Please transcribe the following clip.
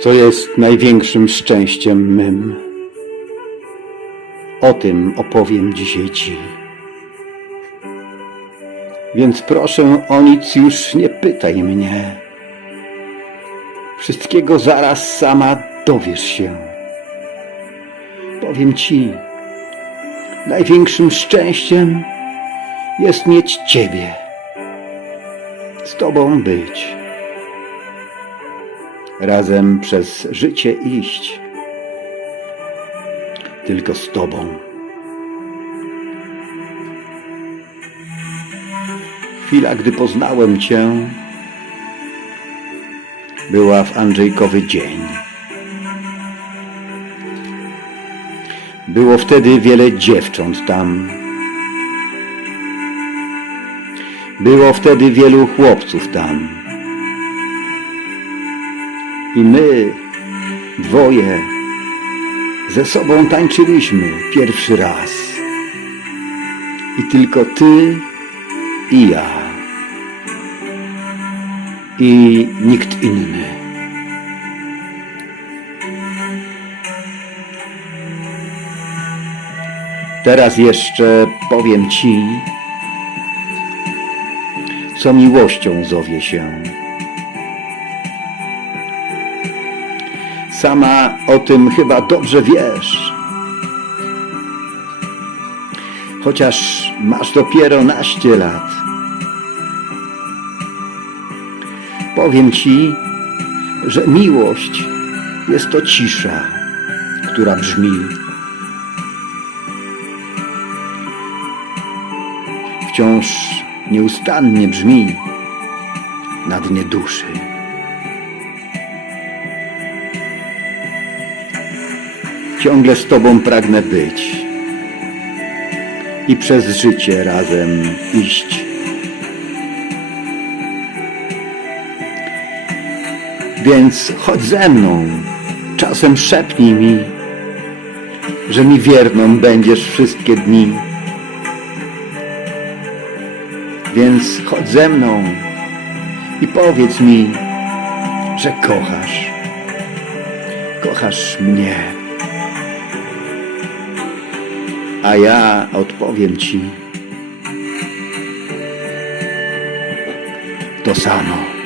co jest największym szczęściem mym. O tym opowiem dzisiaj Ci. Więc proszę o nic już nie pytaj mnie. Wszystkiego zaraz sama dowiesz się. Powiem Ci, największym szczęściem jest mieć Ciebie, z Tobą być, razem przez życie iść, tylko z Tobą. Chwila, gdy poznałem Cię, była w Andrzejkowy dzień. Było wtedy wiele dziewcząt tam. Było wtedy wielu chłopców tam. I my, dwoje, ze sobą tańczyliśmy pierwszy raz. I tylko ty i ja. I nikt inny. Teraz jeszcze powiem ci, co miłością zowie się. Sama o tym chyba dobrze wiesz. Chociaż masz dopiero naście lat. Powiem ci, że miłość jest to cisza, która brzmi. Wciąż nieustannie brzmi na dnie duszy. Ciągle z Tobą pragnę być i przez życie razem iść. Więc chodź ze mną, czasem szepnij mi, że mi wierną będziesz wszystkie dni. Więc chodź ze mną i powiedz mi, że kochasz. Kochasz mnie. A ja odpowiem ci to samo.